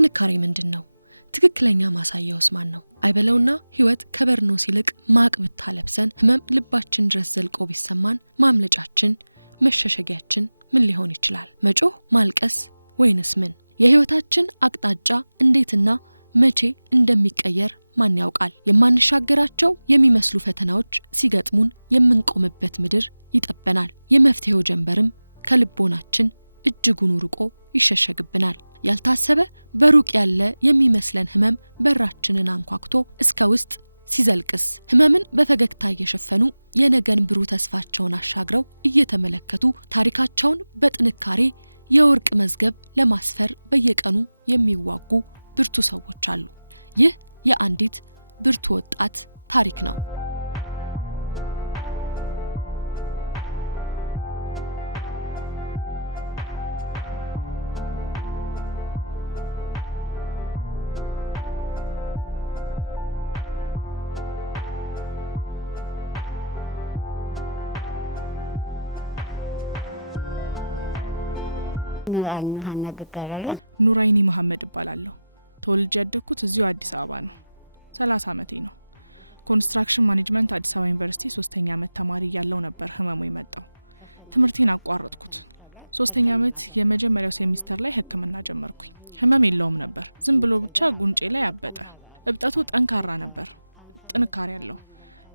ጥንካሬ ምንድነው? ትክክለኛ ማሳያውስ ማን ነው? አይበለውና ህይወት ከበርኖስ ይልቅ ማቅ ብታለብሰን ህመም ልባችን ድረስ ዘልቆ ቢሰማን ማምለጫችን መሸሸጊያችን ምን ሊሆን ይችላል? መጮህ፣ ማልቀስ ወይንስ ምን? የህይወታችን አቅጣጫ እንዴትና መቼ እንደሚቀየር ማን ያውቃል? የማንሻገራቸው የሚመስሉ ፈተናዎች ሲገጥሙን የምንቆምበት ምድር ይጠበናል። የመፍትሄው ጀንበርም ከልቦናችን እጅጉን ርቆ ይሸሸግብናል። ያልታሰበ በሩቅ ያለ የሚመስለን ህመም በራችንን አንኳክቶ እስከ ውስጥ ሲዘልቅስ? ህመምን በፈገግታ እየሸፈኑ የነገን ብሩህ ተስፋቸውን አሻግረው እየተመለከቱ ታሪካቸውን በጥንካሬ የወርቅ መዝገብ ለማስፈር በየቀኑ የሚዋጉ ብርቱ ሰዎች አሉ። ይህ የአንዲት ብርቱ ወጣት ታሪክ ነው። ኑራይኒ መሐመድ እባላለሁ። ተወልጄ ያደግኩት እዚሁ አዲስ አበባ ነው። 30 ዓመቴ ነው። ኮንስትራክሽን ማኔጅመንት አዲስ አበባ ዩኒቨርሲቲ 3ኛ ዓመት ተማሪ ያለው ነበር ህመሙ የመጣው። ትምህርቴን አቋረጥኩት። 3ኛ ዓመት የመጀመሪያው ሴሚስተር ላይ ህክምና ጀመርኩኝ። ህመም የለውም ነበር፣ ዝም ብሎ ብቻ ጉንጬ ላይ አበጠ። እብጠቱ ጠንካራ ነበር፣ ጥንካሬ ያለው።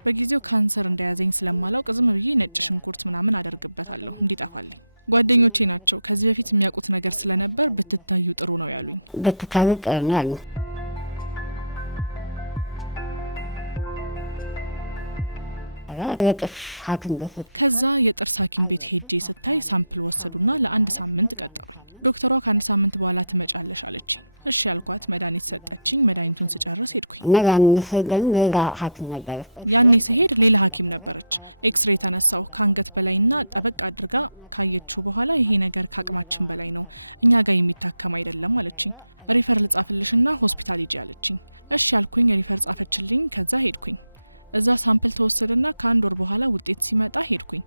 በጊዜው ካንሰር እንደያዘኝ ስለማላውቅ ዝም ብዬ ነጭ ሽንኩርት ምናምን አደርግበታለሁ እንዲጠፋልኝ። ጓደኞቼ ናቸው ከዚህ በፊት የሚያውቁት ነገር ስለነበር ብትታዩ ጥሩ ነው ያሉኝ። ብትታዩ ጥሩ ነው ያሉኝ። ከዛ የጥርስ ሐኪም ቤት ሄጄ ስታይ ሳምፕል ወሰዱና ለ1 ሳምንት ቀጠሩኝ። ዶክተሯ ከ1 ሳምንት በኋላ ትመጫለሽ አለችኝ። እሺ ያልኳት፣ መድኃኒት ሰጠችኝ። መድኃኒቱን ስጨርስ ሄድኩኝ። ያኔ ስሄድ ሌላ ሐኪም ነበረች። ኤክስሬ ተነሳው። ከአንገት በላይና ጠበቅ አድርጋ ካየችው በኋላ ይሄ ነገር ከአቅማችን በላይ ነው፣ እኛ ጋር የሚታከም አይደለም አለችኝ። ሪፈር ልጻፍልሽና ሆስፒታል ሂጂ አለችኝ። እሺ ያልኩኝ፣ ሪፈር ጻፈችልኝ። ከዛ ሄድኩኝ። እዛ ሳምፕል ተወሰደና ከ1 ወር በኋላ ውጤት ሲመጣ ሄድኩኝ።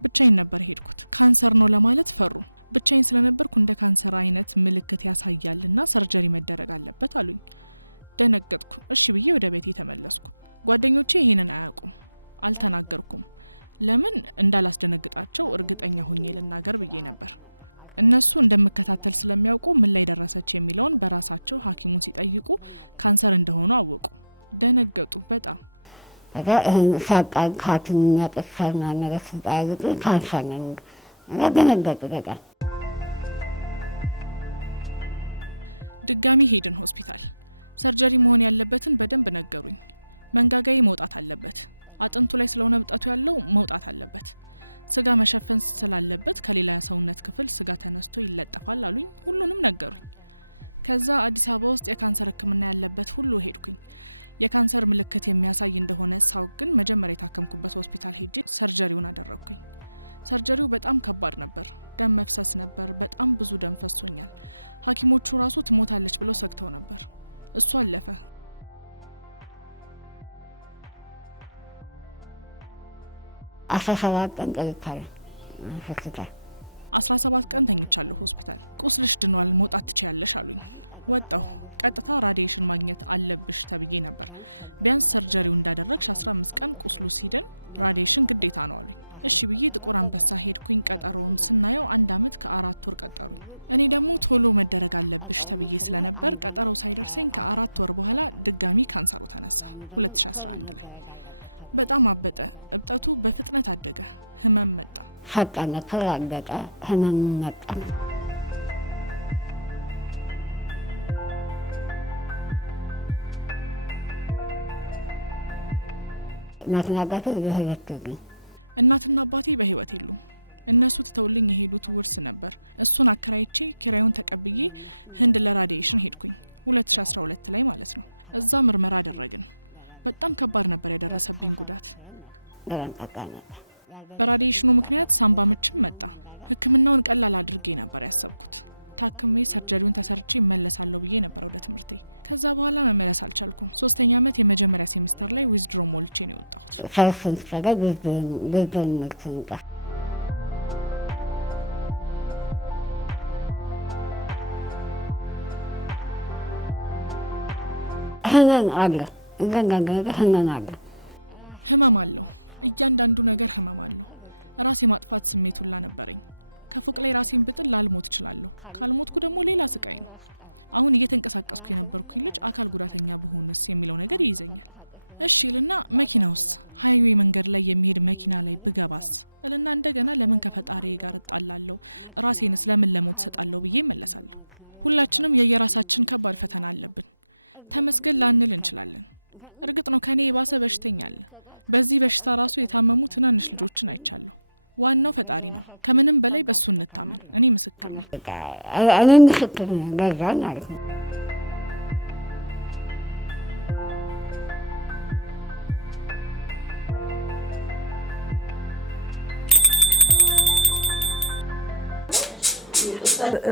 ብቻዬን ነበር ሄድኩት። ካንሰር ነው ለማለት ፈሩ። ብቻዬን ስለነበርኩ እንደ ካንሰር አይነት ምልክት ያሳያልና ሰርጀሪ መደረግ አለበት አሉኝ። ደነገጥኩ። እሺ ብዬ ወደ ቤቴ ተመለስኩ። ጓደኞቼ ይሄንን አያውቁም፣ አልተናገርኩም። ለምን እንዳላስደነግጣቸው እርግጠኛ ሆኜ ልናገር ብዬ ነበር። እነሱ እንደምከታተል ስለሚያውቁ ምን ላይ ደረሰች የሚለውን በራሳቸው ሐኪሙን ሲጠይቁ ካንሰር እንደሆነ አወቁ። ደነገጡ በጣም። ሐኪም ያጠፋና ነገር ሲጠይቁ ካንሰር ነው ደነገጡ በጣም። ድጋሚ ሄድን ሆስፒታል። ሰርጀሪ መሆን ያለበትን በደንብ ነገሩኝ። መንጋጋዬ መውጣት አለበት፣ አጥንቱ ላይ ስለሆነ እብጠቱ ያለው መውጣት አለበት። ስጋ መሸፈን ስላለበት ከሌላ ሰውነት ክፍል ስጋ ተነስቶ ይለጠፋል አሉኝ። ሁሉንም ነገሩኝ። ከዛ አዲስ አበባ ውስጥ የካንሰር ህክምና ያለበት ሁሉ ሄድኩኝ። የካንሰር ምልክት የሚያሳይ እንደሆነ ሳውቅ ግን መጀመሪያ የታከምኩበት ሆስፒታል ሄጄ ሰርጀሪውን አደረግኩኝ። ሰርጀሪው በጣም ከባድ ነበር። ደም መፍሰስ ነበር። በጣም ብዙ ደም ፈሶኛል። ሐኪሞቹ ራሱ ትሞታለች ብለው ሰግተው ነበር። እሱ አለፈ። 17 ቀን ቆይቻለሁ ሆስፒታል። 17 ቀን ተኝቻለሁ ሆስፒታል። ቁስልሽ ድኗል፣ መውጣት ትችያለሽ አሉኝ። ወጣሁ። ቀጥታ ራዲዬሽን ማግኘት አለብሽ ተብዬ ነበር። ቢያንስ ሰርጀሪው እንዳደረግሽ 15 ቀን ቁስሉ ሲድን ራዲዬሽን ግዴታ ነው አሉኝ። እሺ ብዬ ጥቁር አንበሳ ሄድኩኝ። ቀጠሮውን ስናየው 1 ዓመት ከ4 ወር ቀጠሩኝ። እኔ ደግሞ ቶሎ መደረግ አለብሽ ተብዬ ስለነበር ቀጠሮው ሳይደርሰኝ ከ4 ወር በኋላ ድጋሚ ካንሰሩ ተነሳ 2011 ላይ። በጣም አበጠ። እብጠቱ በፍጥነት አደገ። ህመም መጣ። ፈጣን ተራገጠ። ህመም መጣ። እናትና አባቴ በህይወት የሉም። እነሱ ትተውልኝ የሄዱት ውርስ ነበር። እሱን አከራይቼ ኪራዩን ተቀብዬ ህንድ ለራዲዬሽን ሄድኩኝ 2012 ላይ ማለት ነው። እዛ ምርመራ አደረግን። በጣም ከባድ ነበር ያደረሰብኝ ጉዳት። በራዲዬሽኑ ምክንያት ሳምባ ምችም መጣ። ህክምናውን ቀላል አድርጌ ነበር ያሰብኩት። ታክሜ ሰርጀሪውን ተሰርቼ እመለሳለሁ ብዬ ነበር ወደ ትምህርቴ። ከዛ በኋላ መመለስ አልቻልኩም። 3ኛ ዓመት የመጀመሪያ ሴሚስተር ላይ ዊዝድሮ ሞልቼ ነው የወጣሁት። ህመም አለ እያንዳንዱ ህመም አለ። ህመም አለው። እያንዳንዱ ነገር ህመም አለው። ራስ የማጥፋት ስሜት ሁላ ነበረኝ። ከፎቅ ላይ ራሴን ብጥል ላልሞት እችላለሁ። ካልሞትኩ ደግሞ ሌላ ስቃይ ነው። አሁን እየተንቀሳቀስኩ የነበርኩኝ ልጅ አካል ጉዳተኛ በሆንስ የሚለው ነገር ይይዘኛል። እሺ ልና መኪናውስ ሃይዌይ መንገድ ላይ የሚሄድ መኪና ላይ ብገባስ እልና እንደገና ለምን ከፈጣሪ ጋር እጣላለሁ፣ ራሴንስ ለምን ለሞት ሰጣለሁ ብዬ እመለሳለሁ። ሁላችንም የየራሳችን ከባድ ፈተና አለብን። ተመስገን ላንል እንችላለን። እርግጥ ነው ከኔ የባሰ በሽተኛ አለ። በዚህ በሽታ ራሱ የታመሙ ትናንሽ ልጆችን አይቻለሁ። ዋናው ፈጣሪ ነው። ከምንም በላይ በሱ እንታመን። እኔ ምስክር ነኝ። እኔ ምስክር ነኝ። በዛ ማለት ነው።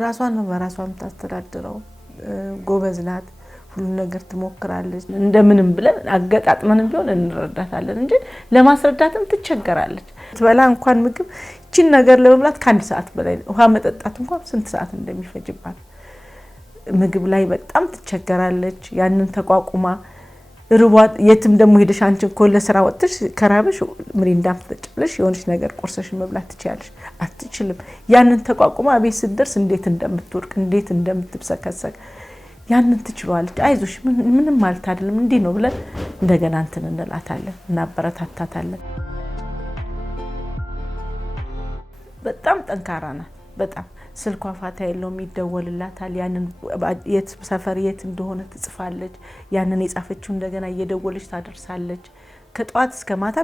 ራሷን ነው በራሷ የምታስተዳድረው። ጎበዝ ናት። ሁሉ ነገር ትሞክራለች። እንደምንም ብለን አገጣጥመን ቢሆን እንረዳታለን እንጂ ለማስረዳትም ትቸገራለች። ትበላ እንኳን ምግብ እቺን ነገር ለመብላት ከአንድ ሰዓት በላይ ውሃ መጠጣት እንኳን ስንት ሰዓት እንደሚፈጅባት ምግብ ላይ በጣም ትቸገራለች። ያንን ተቋቁማ ርቧት የትም ደግሞ ሄደሽ አንቺን ኮለ ስራ ወጥተሽ ከራበሽ ምሪንዳም ትጠጫለሽ፣ የሆነች ነገር ቆርሰሽ መብላት ትችያለሽ። አትችልም። ያንን ተቋቁማ ቤት ስትደርስ እንዴት እንደምትወርቅ እንዴት እንደምትብሰከሰክ ያንን ትችሏለች። አይዞሽ ምንም ማለት አይደለም እንዲህ ነው ብለን እንደገና እንትን እንላታለን፣ እናበረታታታለን። በጣም ጠንካራ ናት። በጣም ስልኳ ፋታ የለውም፣ ይደወልላታል። ያንን የት ሰፈር የት እንደሆነ ትጽፋለች። ያንን የጻፈችው እንደገና እየደወለች ታደርሳለች። ከጧት እስከ ማታ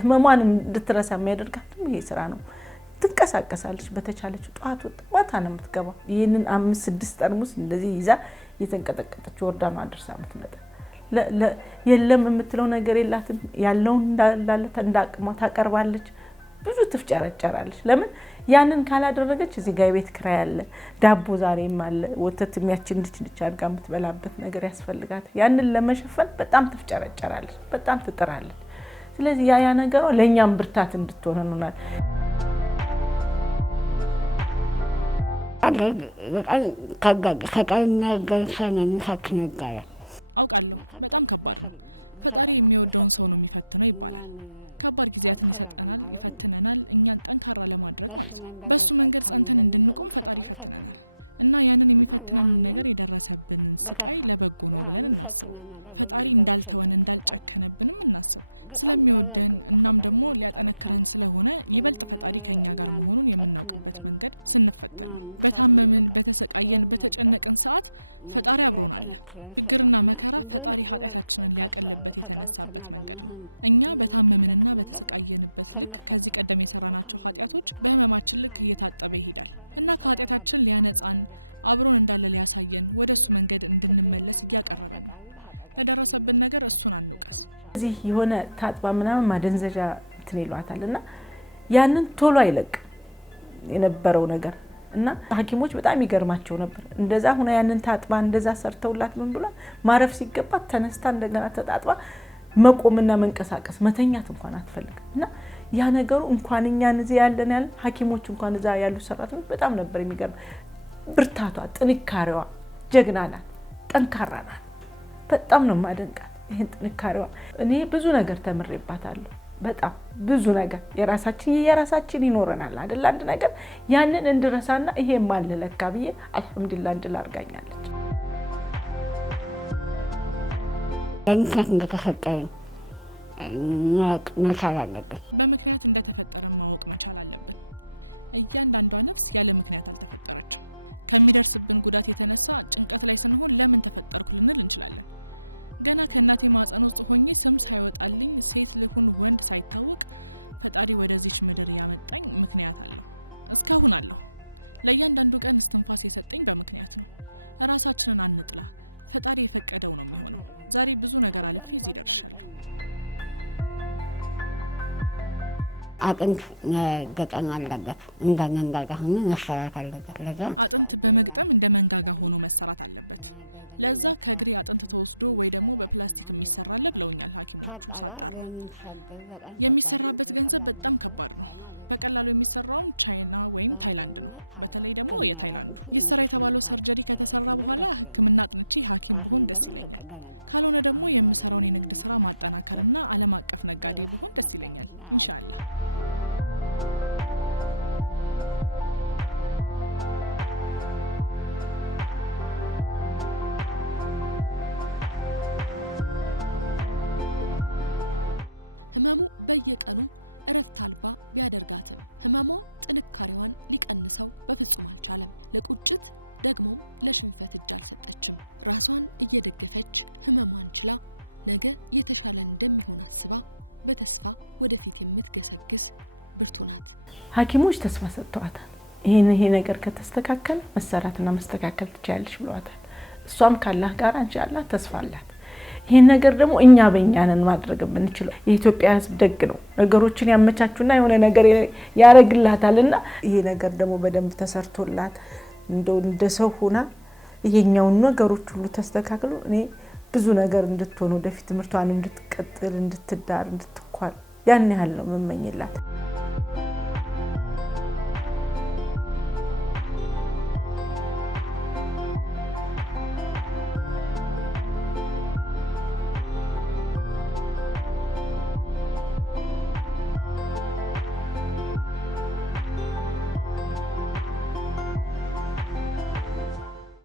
ህመሟን እንድትረሳ የሚያደርጋትም ይሄ ስራ ነው። ትንቀሳቀሳለች። በተቻለችው ጧት ማታ ነው የምትገባው። ይሄንን 5-6 ጠርሙስ እንደዚህ ይዛ እየተንቀጠቀጠች ወርዳ ነው አድርሳ የምትመጣ። የለም የምትለው ነገር የላትም። ያለውን እንዳለ እንዳቅሟ ታቀርባለች። ብዙ ትፍጨረጨራለች። ለምን ያንን ካላደረገች እዚህ ጋር የቤት ክራይ አለ፣ ዳቦ ዛሬም አለ፣ ወተት የሚያችን እንድች አድርጋ የምትበላበት ነገር ያስፈልጋት። ያንን ለመሸፈን በጣም ትፍጨረጨራለች፣ በጣም ትጥራለች። ስለዚህ ያ ነገሯ ለእኛም ብርታት እንድትሆን ሆናል። አውቃለሁ በጣም ከባድ ነው። ፈጣሪ የሚወደውን ሰው ነው የሚፈትነው ይባላል። ከባድ ጊዜያትን ይሰጠናል፣ ይፈትነናል፣ እኛን ጠንካራ ለማድረግ ማለት ነው። በሱ መንገድ ጸንተን እንድንቆም ፈጣሪ ይፈትነናል እና ያንን የሚፈትነንን ነገር የደረሰብንን ስቃይ ለበጎ ነው ብለን እናስበው። ፈጣሪ እንዳልተወን እንዳልጨከነብንም እናስብ። ስለሚወደን እናም ደግሞ ሊያጠነክረን ስለሆነ ይበልጥ ፈጣሪ ከኛ ጋር መሆኑን የምናውቅበት መንገድ ስንፈተን ነው። በታመምን፣ በተሰቃየን፣ በተጨነቅን ሰዓት ፈጣሪ አብሮን አለ። ችግርና መከራ ፈጣሪ ኃጢአታችንን ሊያቀልበት የተነሳበት መንገድ ነው። እኛ በታመምንና በተሰቃየንበት ልክ ከዚህ ቀደም የሰራናቸው ኃጢአቶች በህመማችን ልክ እየታጠበ ይሄዳል እና ከኃጢአታችን ሊያነጻን አብሮን እንዳለ ሊያሳየን ወደሱ መንገድ እንድንመለስ እያቀረበን ነው። ለደረሰብን ነገር እሱን አንውቀስ። እዚህ የሆነ ታጥባ ምናምን ማደንዘዣ እንትን ይሏታል እና ያንን ቶሎ አይለቅ የነበረው ነገር እና ሐኪሞች በጣም ይገርማቸው ነበር። እንደዛ ሆነ ያንን ታጥባ እንደዛ ሰርተውላት ምን ብላ ማረፍ ሲገባት ተነስታ እንደገና ተጣጥባ መቆምና መንቀሳቀስ መተኛት እንኳን አትፈልግም። እና ያ ነገሩ እንኳን እኛን እዚህ ያለን ሐኪሞች እንኳን እዛ ያሉ ሰራተኞች በጣም ነበር የሚገርም። ብርታቷ፣ ጥንካሬዋ፣ ጀግና ናት፣ ጠንካራ ናት። በጣም ነው ማደንቃት ይሄን ጥንካሬዋ። እኔ ብዙ ነገር ተምሬባታለሁ። በጣም ብዙ ነገር የራሳችን ይኖረናል አይደል? አንድ ነገር ያንን እንድረሳና ይሄ ማልለካ ብዬ አልሐምዱሊላህ እንድል አድርጋኛለች። በምክንያት እንደተፈጠረ ማወቅ መቻል አለብን። እያንዳንዷ ነፍስ ያለ ምክንያት አልተፈጠረችም። ከሚደርስብን ጉዳት የተነሳ ጭንቀት ላይ ስንሆን ለምን ተፈጠርኩ ልንል እንችላለን። ገና ከእናቴ ማህፀን ውስጥ ሆኜ ስም ሳይወጣልኝ ሴት ልሁን ወንድ ሳይታወቅ ፈጣሪ ወደዚች ምድር ያመጣኝ ምክንያት አለው። እስካሁን አለሁ። ለእያንዳንዱ ቀን እስትንፋስ የሰጠኝ በምክንያት ነው። ራሳችንን አንጥላ። ፈጣሪ የፈቀደው ነው የሚሆነው። ዛሬ ብዙ ነገር አልፌ እዚህ ደርሻለሁ። አጥንት ገጠም አለበት፣ እንደ መንጋጋ ሆኖ መሰራት አለበት። ለዛ አጥንት በመግጠም እንደ መንጋጋ ሆኖ መሰራት አለበት። ለዛ ከእግሬ አጥንት ተወስዶ ወይ ደግሞ በፕላስቲክ የሚሰራለ ብለውኛል ሐኪሞቹ ሳጣራ። የሚሰራበት ገንዘብ በጣም ከባድ ነው። በቀላሉ የሚሰራው ቻይና ወይም ታይላንድ ነው። በተለይ ደግሞ የታይላንዱ ይሰራ የተባለው ሰርጀሪ ከተሰራ በኋላ ሕክምና አጥንቼ ሐኪም ብሆን ደስ ይለኛል። ካልሆነ ደግሞ የምሰራውን የንግድ ስራ ማጠናከርና ዓለም አቀፍ ነጋዴ ብሆን ደስ ይለኛል ኢንሻአላህ። ህመሙ በየቀኑ እረፍት አልባ ቢያደርጋትም ህመሟ ጥንካሬዋን ሊቀንሰው በፍጹም አልቻለም። ለቁጭት ደግሞም ለሽንፈት እጅ አልሰጠችም። ራሷን እየደገፈች ህመሟን ችላ ነገ የተሻለ እንደሚሆን አስባ በተስፋ ወደፊት የምትገሰግስ ብርቱ ናት። ሐኪሞች ተስፋ ሰጥተዋታል። ይሄ ነገር ከተስተካከለ መሰራትና መስተካከል ትችያለሽ ብለዋታል። እሷም ካላህ ጋር ኢንሻአላህ ተስፋ አላት። ይሄን ነገር ደግሞ እኛ በእኛንን ማድረግ የምንችለው የኢትዮጵያ ህዝብ ደግ ነው። ነገሮችን ያመቻቹና የሆነ ነገር ያረግላታልና ይሄ ነገር ደግሞ በደንብ ተሰርቶላት እንደሰው ሆና ይሄኛው ነገሮች ሁሉ ተስተካክሎ እኔ ብዙ ነገር እንድትሆን ወደፊት ትምህርቷን እንድትቀጥል እንድትዳር እንድትኳል ያን ያህል ነው መመኝላት።